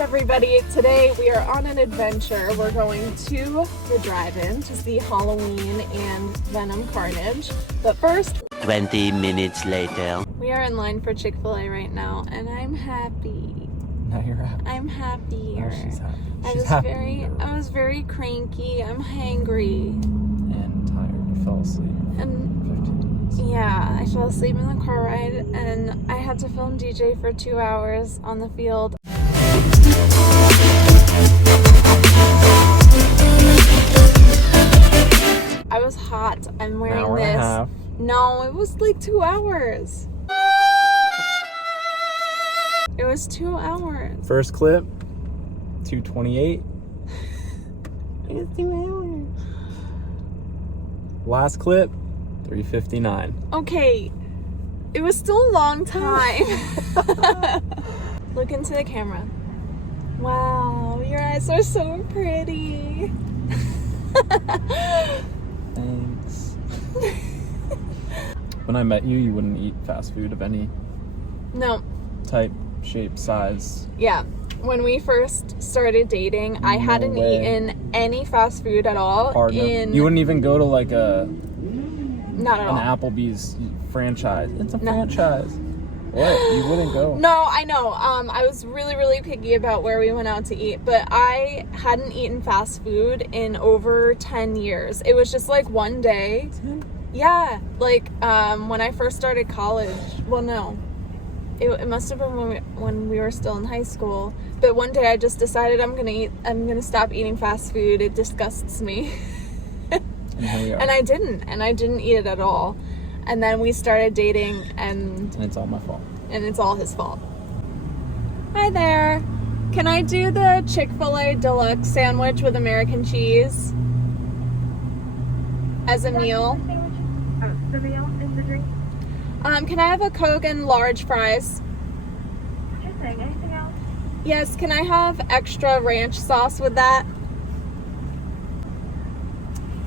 everybody? Today we are on an adventure. We're going to the drive-in to see Halloween and Venom Carnage. But first, 20 minutes later. We are in line for Chick-fil-A right now, and I'm happy. Now you're happy. I'm happier. Now she's happy. I was very cranky. I'm hangry. And tired. You fell asleep. And 15 minutes. yeah, I fell asleep in the car ride, and I had to film DJ for 2 hours on the field. I was hot. I'm wearing Hour this. and a half. No, it was like 2 hours. It was 2 hours. First clip, 2:28. It was 2 hours. Last clip, 3:59. Okay, it was still a long time. Look into the camera. Wow, your eyes are so pretty. Thanks. When I met you, you wouldn't eat fast food of any No, type, shape, size. yeah. When we first started dating, I hadn't way. eaten any fast food at all. Or no, you wouldn't even go to like Not at all. an Applebee's franchise. It's a franchise. What? You wouldn't go? No, I know. I was really picky about where we went out to eat, but I hadn't eaten fast food in over 10 years. It was just like one day. 10? Yeah, like when I first started college. Well, no. It must have been when we were still in high school. But one day I just decided I'm gonna stop eating fast food. It disgusts me. And here we are. And I didn't eat it at all. And then we started dating, and And it's all my fault. it's all his fault. Hi there. Can I do the Chick-fil-A deluxe sandwich with American cheese as a meal? The meal and the drink. Can I have a Coke and large fries? Sure thing. Anything else? Yes, can I have extra ranch sauce with that?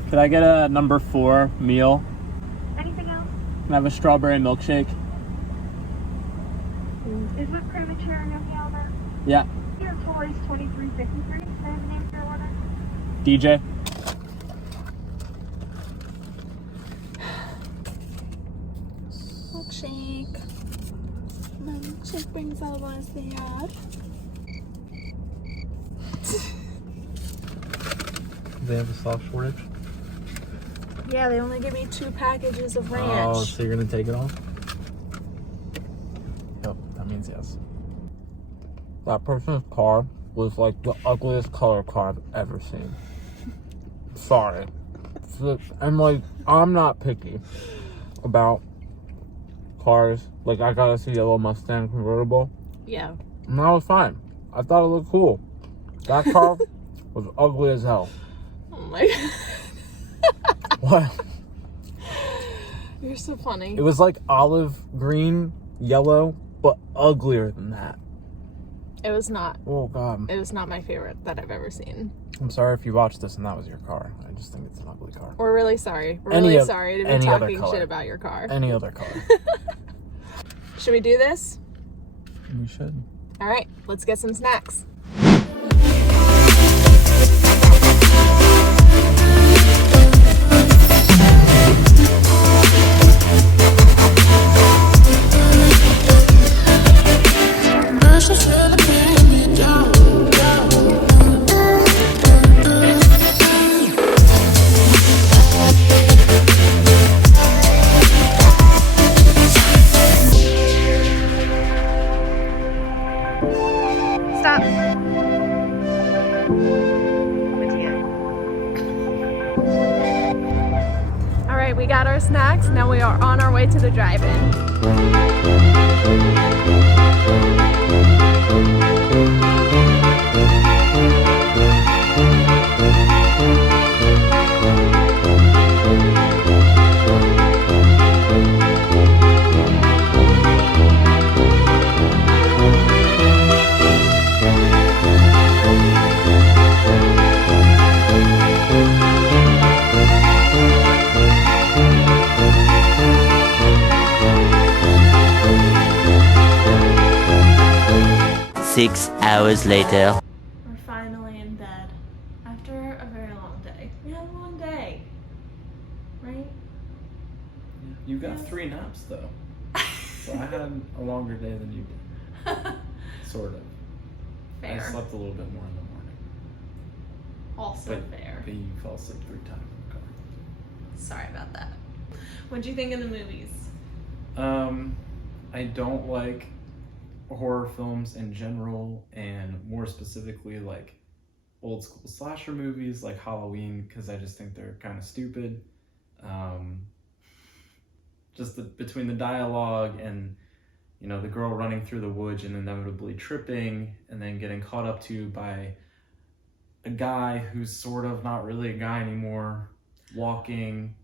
Could I get a number 4 meal? Anything else? Can I have a strawberry milkshake? Is whipped cream and cherry on the order? Yeah. Your toy is 2353. Can I have the name of your order? DJ? Milkshake. Milkshake brings all those bad. They have a sauce shortage? Yeah, they only give me 2 packages of ranch. Oh, so you're gonna take it all? Yep, that means yes. That person's car was like the ugliest color car I've ever seen. Sorry. And like, I'm not picky about cars. Like, I got a yellow Mustang convertible. Yeah. And that was fine. I thought it looked cool. That car was ugly as hell. Oh my god. What? You're so funny. It was like olive green, yellow, but uglier than that. It was not. Oh god. It was not my favorite that I've ever seen. I'm sorry if you watched this and that was your car. I just think it's an ugly car. We're really sorry. We're Any really of- sorry to be any other talking color. shit about your car. Any other car. Should we do this? We should. All right, let's get some snacks. Stop. All right, we got our snacks. Now we are on our way to the drive-in. 6 hours later. We're finally in bed after a very long day. We had a long day, right? You got 3 naps though. So I had a longer day than you did. Sort of. Fair. I slept a little bit more in the morning. Also fair. But you fell asleep 3 times in the car. Sorry about that. What'd you think of the movies? I don't like horror films in general, and more specifically like old school slasher movies like Halloween, because I just think they're kind of stupid. Between the dialogue and, you know, the girl running through the woods and inevitably tripping and then getting caught up to by a guy who's sort of not really a guy anymore, walking.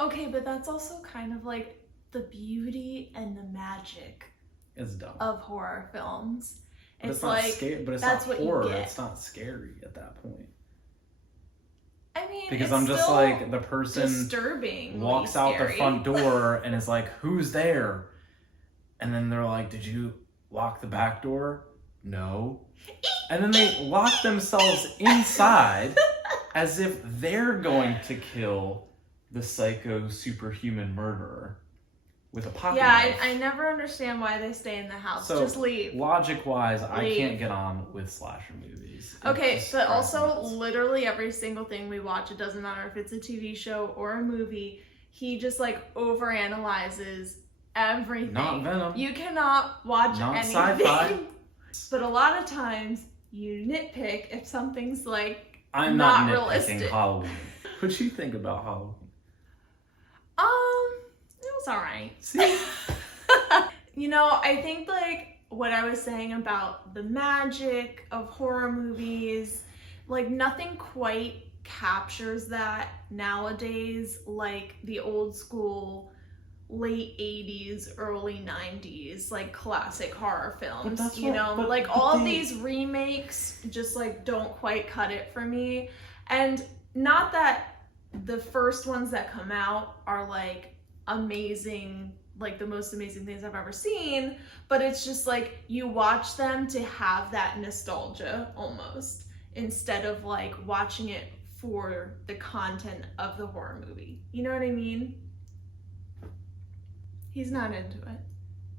Okay, but that's also kind of like the beauty and the magic It's dumb. of horror films. But It's not like, scary, but it's that's not what you horror. get. It's not scary at that point. I mean, Because it's I'm just still like, the person disturbing, walks out the front door and is like, who's there? And then they're like, did you lock the back door? No. And then they lock themselves inside as if they're going to kill the psycho superhuman murderer with a pocket knife. I never understand why they stay in the house. So, just leave. Logic-wise, I Leave. can't get on with slasher movies. It Okay, just but drives me also nuts. literally every single thing we watch, it doesn't matter if it's a TV show or a movie, he just like overanalyzes everything. Not Venom. You cannot watch Not anything. sci-fi. But a lot of times you nitpick if something's like I'm not nitpicking realistic. Halloween. What'd you think about Halloween? It was alright. See? You know, I think like what I was saying about the magic of horror movies, like nothing quite captures that nowadays like the old school late 80s, early 90s, like classic horror films, that's you what- know, but- like but all of they- these remakes just like don't quite cut it for me. And not that the first ones that come out are like amazing, like the most amazing things I've ever seen, but it's just like you watch them to have that nostalgia almost, instead of like watching it for the content of the horror movie. You know what I mean? He's not into it.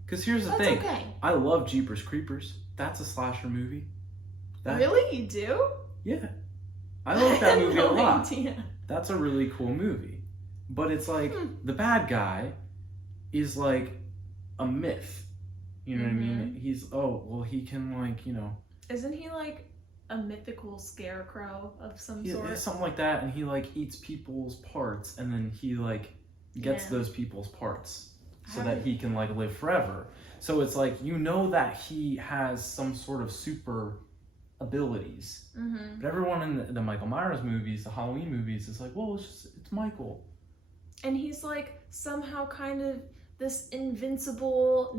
Because here's the That's thing. okay. I love Jeepers Creepers. That's a slasher movie. Really? You do? Yeah. I like that movie a No lot. idea. That's a really cool movie. But it's like, the bad guy is like a myth. You know what I mean? He's, he can like, you know. Isn't he like a mythical scarecrow of some Yeah, sort? something like that, and he like eats people's parts, and then he like gets Yeah. those people's parts so I that haven't- he can like live forever. So it's like, you know that he has some sort of super abilities. But everyone in the Michael Myers movies, the Halloween movies, is like, well, it's Michael. And he's like somehow kind of this invincible,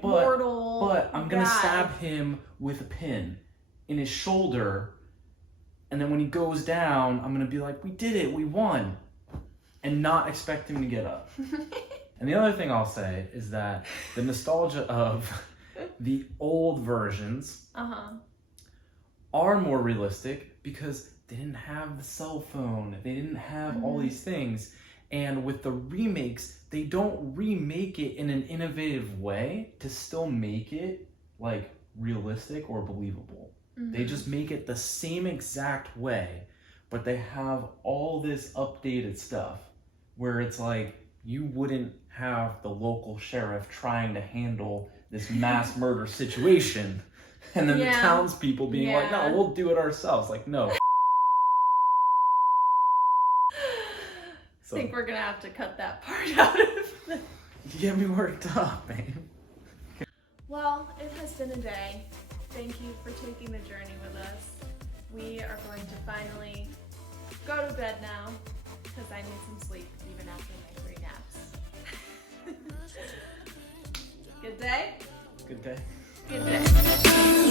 But I'm gonna guy. stab him with a pin in his shoulder, and then when he goes down, I'm gonna be like, we did it, we won, and not expect him to get up. And the other thing I'll say is that the nostalgia of the old versions are more realistic because they didn't have the cell phone, they didn't have all these things. And with the remakes, they don't remake it in an innovative way to still make it like realistic or believable. They just make it the same exact way, but they have all this updated stuff where it's like you wouldn't have the local sheriff trying to handle this mass murder situation and then the townspeople being like, no, we'll do it ourselves. Like, no. I think we're gonna have to cut that part out of this. You get me worked up, man. Well, it has been a day. Thank you for taking the journey with us. We are going to finally go to bed now because I need some sleep even after my 3 naps. Good day? Good day. Good day.